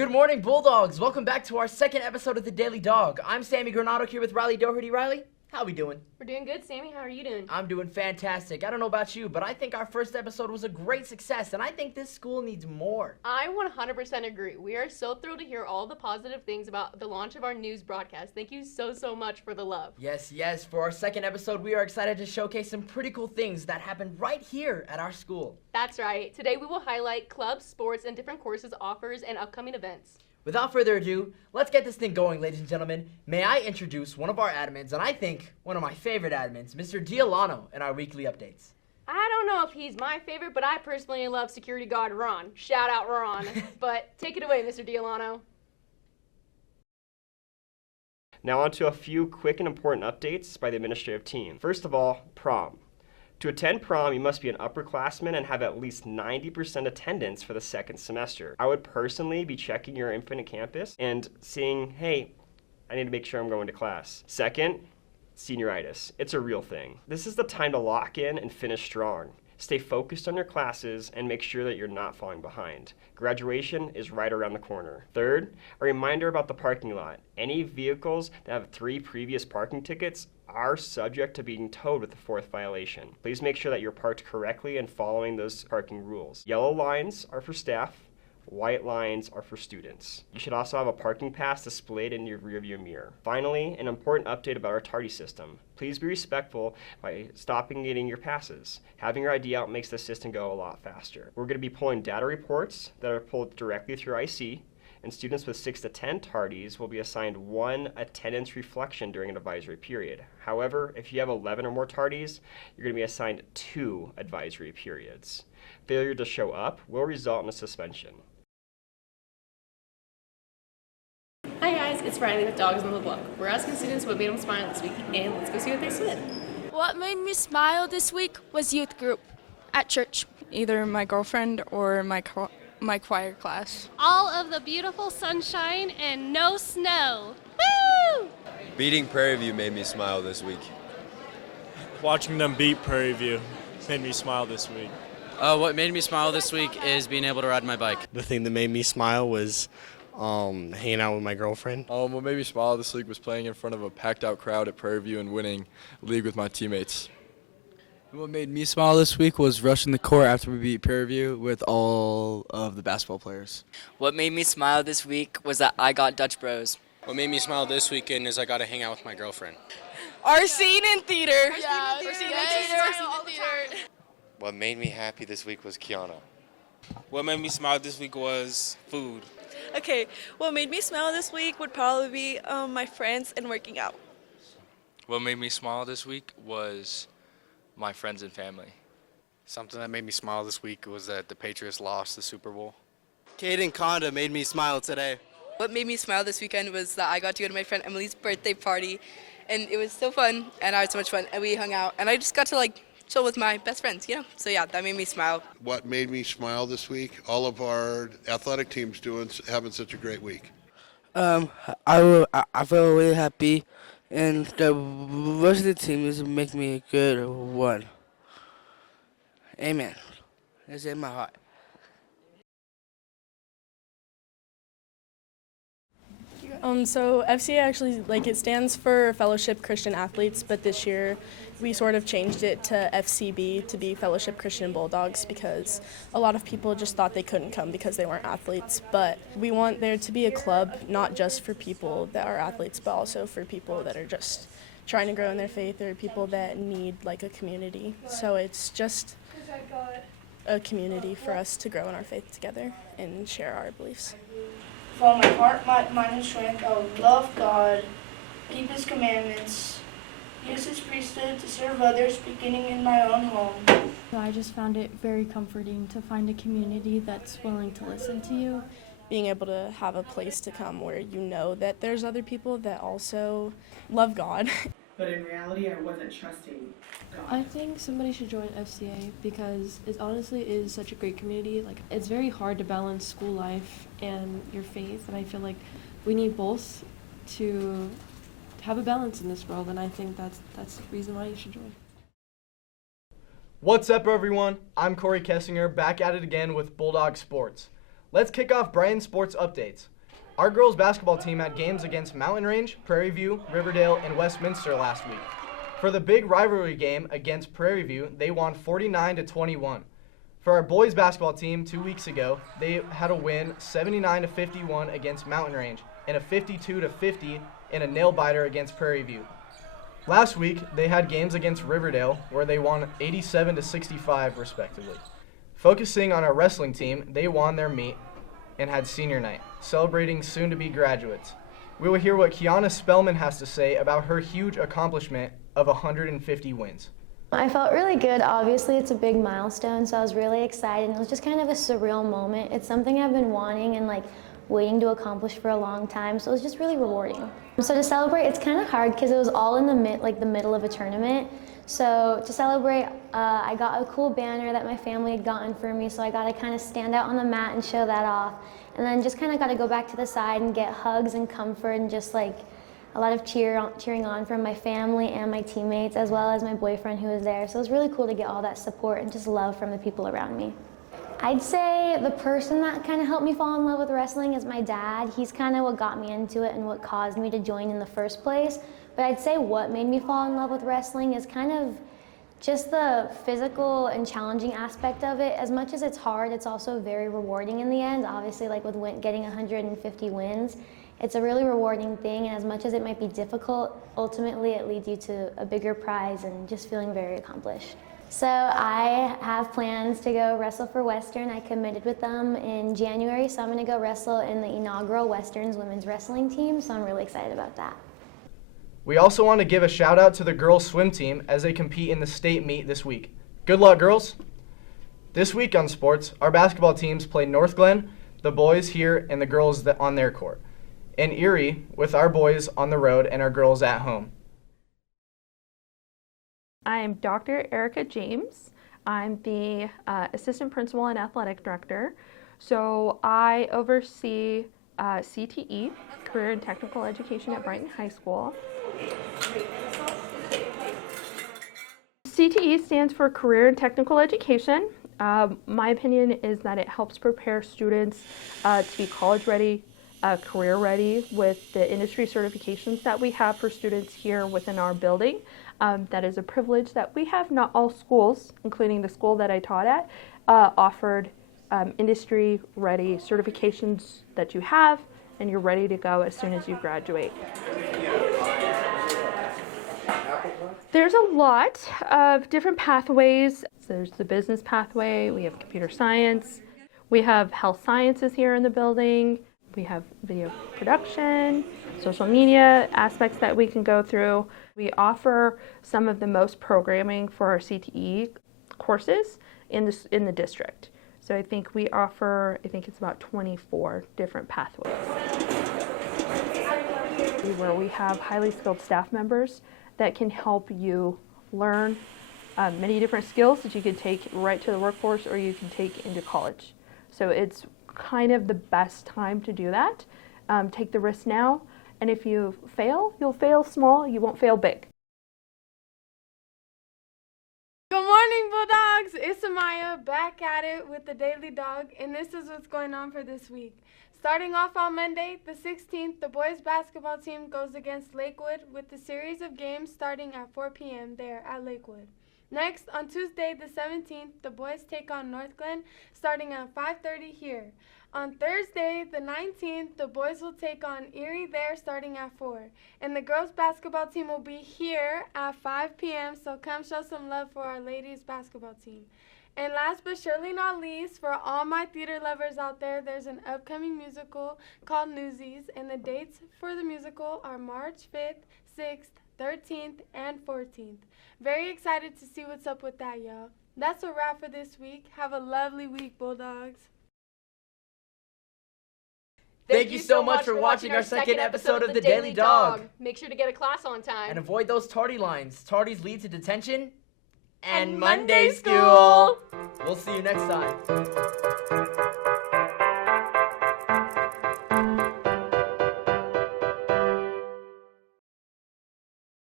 Good morning, Bulldogs. Welcome back to our second episode of the Daily Dog. I'm Sammy Granado here with Riley Doherty. Riley, how we doing? We're doing good, Sammy. How are you doing? I'm doing fantastic. I don't know about you, but I think our first episode was a great success, and I think this school needs more. I 100% agree. We are so thrilled to hear all the positive things about the launch of our news broadcast. Thank you so much for the love. Yes. For our second episode, we are excited to showcase some pretty cool things that happened right here at our school. That's right. Today we will highlight clubs, sports, and different courses, offers, and upcoming events. Without further ado, let's get this thing going, ladies and gentlemen. May I introduce one of our admins, and I think one of my favorite admins, Mr. Diolano, in our weekly updates. I don't know if he's my favorite, but I personally love security guard Ron. Shout out Ron. But take it away, Mr. Diolano. Now on to a few quick and important updates by the administrative team. First of all, prom. To attend prom, you must be an upperclassman and have at least 90% attendance for the second semester. I would personally be checking your Infinite campus and seeing, hey, I need to make sure I'm going to class. Second, senioritis. It's a real thing. This is the time to lock in and finish strong. Stay focused on your classes and make sure that you're not falling behind. Graduation is right around the corner. Third, a reminder about the parking lot. Any vehicles that have 3 previous parking tickets are subject to being towed with the 4th violation. Please make sure that you're parked correctly and following those parking rules. Yellow lines are for staff, white lines are for students. You should also have a parking pass displayed in your rearview mirror. Finally, an important update about our tardy system. Please be respectful by stopping and getting your passes. Having your ID out makes the system go a lot faster. We're going to be pulling data reports that are pulled directly through IC, and students with 6 to 10 tardies will be assigned 1 attendance reflection during an advisory period. However, if you have 11 or more tardies, you're going to be assigned 2 advisory periods. Failure to show up will result in a suspension. Hi guys, it's Riley with Dogs on the Block. We're asking students what made them smile this week, and let's go see what they said. What made me smile this week was youth group at church. Either my girlfriend or my choir class. All of the beautiful sunshine and no snow. Woo! Beating Prairie View made me smile this week. Watching them beat Prairie View made me smile this week. What made me smile this week is being able to ride my bike. The thing that made me smile was hanging out with my girlfriend. What made me smile this week was playing in front of a packed out crowd at Prairie View and winning league with my teammates. What made me smile this week was rushing the court after we beat Prairie View with all of the basketball players. What made me smile this week was that I got Dutch Bros. What made me smile this weekend is I got to hang out with my girlfriend. Our scene in theater. What made me happy this week was Kiana. What made me smile this week was food. Okay, what made me smile this week would probably be my friends and working out. What made me smile this week was my friends and family. Something that made me smile this week was that the Patriots lost the Super Bowl. Caden Conda made me smile today. What made me smile this weekend was that I got to go to my friend Emily's birthday party, and it was so fun, and I had so much fun, and we hung out, and I just got to chill with my best friends, So yeah, that made me smile. What made me smile this week? All of our athletic teams having such a great week. I feel really happy, and the rest of the team is making me a good one. Amen. It's in my heart. So FCA actually, it stands for Fellowship Christian Athletes, but this year we sort of changed it to FCB to be Fellowship Christian Bulldogs because a lot of people just thought they couldn't come because they weren't athletes. But we want there to be a club not just for people that are athletes, but also for people that are just trying to grow in their faith or people that need a community. So it's just a community for us to grow in our faith together and share our beliefs. Follow my heart, mind, and strength. I will love God, keep His commandments, use His priesthood to serve others, beginning in my own home. So I just found it very comforting to find a community that's willing to listen to you. Being able to have a place to come where you know that there's other people that also love God. But in reality, I wasn't trusting God. I think somebody should join FCA because it honestly is such a great community. It's very hard to balance school life and your faith, and I feel like we need both to have a balance in this world, and I think that's the reason why you should join. What's up, everyone? I'm Corey Kessinger, back at it again with Bulldog Sports. Let's kick off Brian's sports updates. Our girls basketball team had games against Mountain Range, Prairie View, Riverdale, and Westminster last week. For the big rivalry game against Prairie View, they won 49-21. For our boys basketball team 2 weeks ago, they had a win 79-51 against Mountain Range and a 52-50 in a nail-biter against Prairie View. Last week, they had games against Riverdale where they won 87-65 respectively. Focusing on our wrestling team, they won their meet and had senior night, celebrating soon-to-be graduates. We will hear what Kiana Spellman has to say about her huge accomplishment of 150 wins. I felt really good. Obviously, it's a big milestone, so I was really excited. And it was just kind of a surreal moment. It's something I've been wanting and waiting to accomplish for a long time, so it was just really rewarding. So to celebrate, it's kind of hard because it was all in the middle of a tournament. So to celebrate, I got a cool banner that my family had gotten for me, so I got to kind of stand out on the mat and show that off. And then just kind of got to go back to the side and get hugs and comfort and just a lot of cheering on from my family and my teammates, as well as my boyfriend who was there. So it was really cool to get all that support and just love from the people around me. I'd say the person that kind of helped me fall in love with wrestling is my dad. He's kind of what got me into it and what caused me to join in the first place. But I'd say what made me fall in love with wrestling is kind of just the physical and challenging aspect of it. As much as it's hard, it's also very rewarding in the end. Obviously, with getting 150 wins, it's a really rewarding thing, and as much as it might be difficult, ultimately it leads you to a bigger prize and just feeling very accomplished. So I have plans to go wrestle for Western. I committed with them in January, so I'm going to go wrestle in the inaugural Western's women's wrestling team, so I'm really excited about that. We also want to give a shout out to the girls swim team as they compete in the state meet this week. Good luck, girls! This week on sports, our basketball teams play North Glen, the boys here, and the girls on their court. In Erie, with our boys on the road and our girls at home. I am Dr. Erica James. I'm the Assistant Principal and Athletic Director. So I oversee CTE, Career and Technical Education at Brighton High School. CTE stands for Career and Technical Education. My opinion is that it helps prepare students to be college ready, career ready with the industry certifications that we have for students here within our building. That is a privilege that we have. Not all schools, including the school that I taught at, offered industry ready certifications that you have and you're ready to go as soon as you graduate. There's a lot of different pathways. So there's the business pathway, we have computer science, we have health sciences here in the building. We have video production, social media aspects that we can go through. We offer some of the most programming for our CTE courses in the district. So I think we offer, it's about 24 different pathways. Where we have highly skilled staff members that can help you learn many different skills that you can take right to the workforce or you can take into college. So it's kind of the best time to do that. Take the risk now, and if you fail, you'll fail small, you won't fail big. Good morning, Bulldogs! It's Amaya back at it with the Daily Dog, and this is what's going on for this week. Starting off on Monday, the 16th, the boys basketball team goes against Lakewood with the series of games starting at 4 p.m. there at Lakewood. Next, on Tuesday, the 17th, the boys take on North Glen starting at 5:30 here. On Thursday, the 19th, the boys will take on Erie there starting at 4. And the girls basketball team will be here at 5 p.m., so come show some love for our ladies basketball team. And last but surely not least, for all my theater lovers out there, there's an upcoming musical called Newsies, and the dates for the musical are March 5th, 6th, 13th, and 14th. Very excited to see what's up with that, y'all. That's a wrap for this week. Have a lovely week, Bulldogs. Thank you so much for watching our second episode of the Daily Dog. Make sure to get a class on time. And avoid those tardy lines. Tardies lead to detention and Monday school. We'll see you next time.